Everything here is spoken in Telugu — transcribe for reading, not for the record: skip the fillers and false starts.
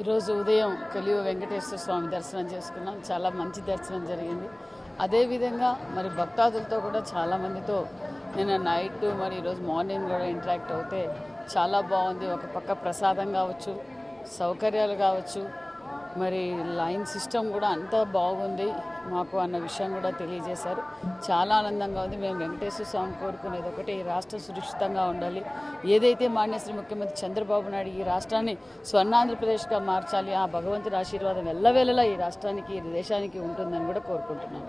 ఈరోజు ఉదయం కలియుగ వెంకటేశ్వర స్వామి దర్శనం చేసుకున్నాం. చాలా మంచి దర్శనం జరిగింది. అదేవిధంగా మరి భక్తాదులతో కూడా చాలామందితో నిన్న నైట్ మరి ఈరోజు మార్నింగ్ కూడా ఇంటరాక్ట్ అవుతే చాలా బాగుంది. ఒక పక్క ప్రసాదం కావచ్చు, సౌకర్యాలు కావచ్చు, మరి లైన్ సిస్టమ్ కూడా అంతా బాగుంది మాకు అన్న విషయం కూడా తెలియజేశారు. చాలా ఆనందంగా ఉంది. మేము వెంకటేశ్వర స్వామి కోరుకునేది ఒకటి, ఈ రాష్ట్రం సురక్షితంగా ఉండాలి. ఏదైతే మాన్యశ్రీ ముఖ్యమంత్రి చంద్రబాబు నాయుడు ఈ రాష్ట్రాన్ని స్వర్ణాంధ్రప్రదేశ్గా మార్చాలి, ఆ భగవంతుడి ఆశీర్వాదం ఎల్లవేళలా ఈ రాష్ట్రానికి, ఈ దేశానికి ఉంటుందని కూడా కోరుకుంటున్నాను.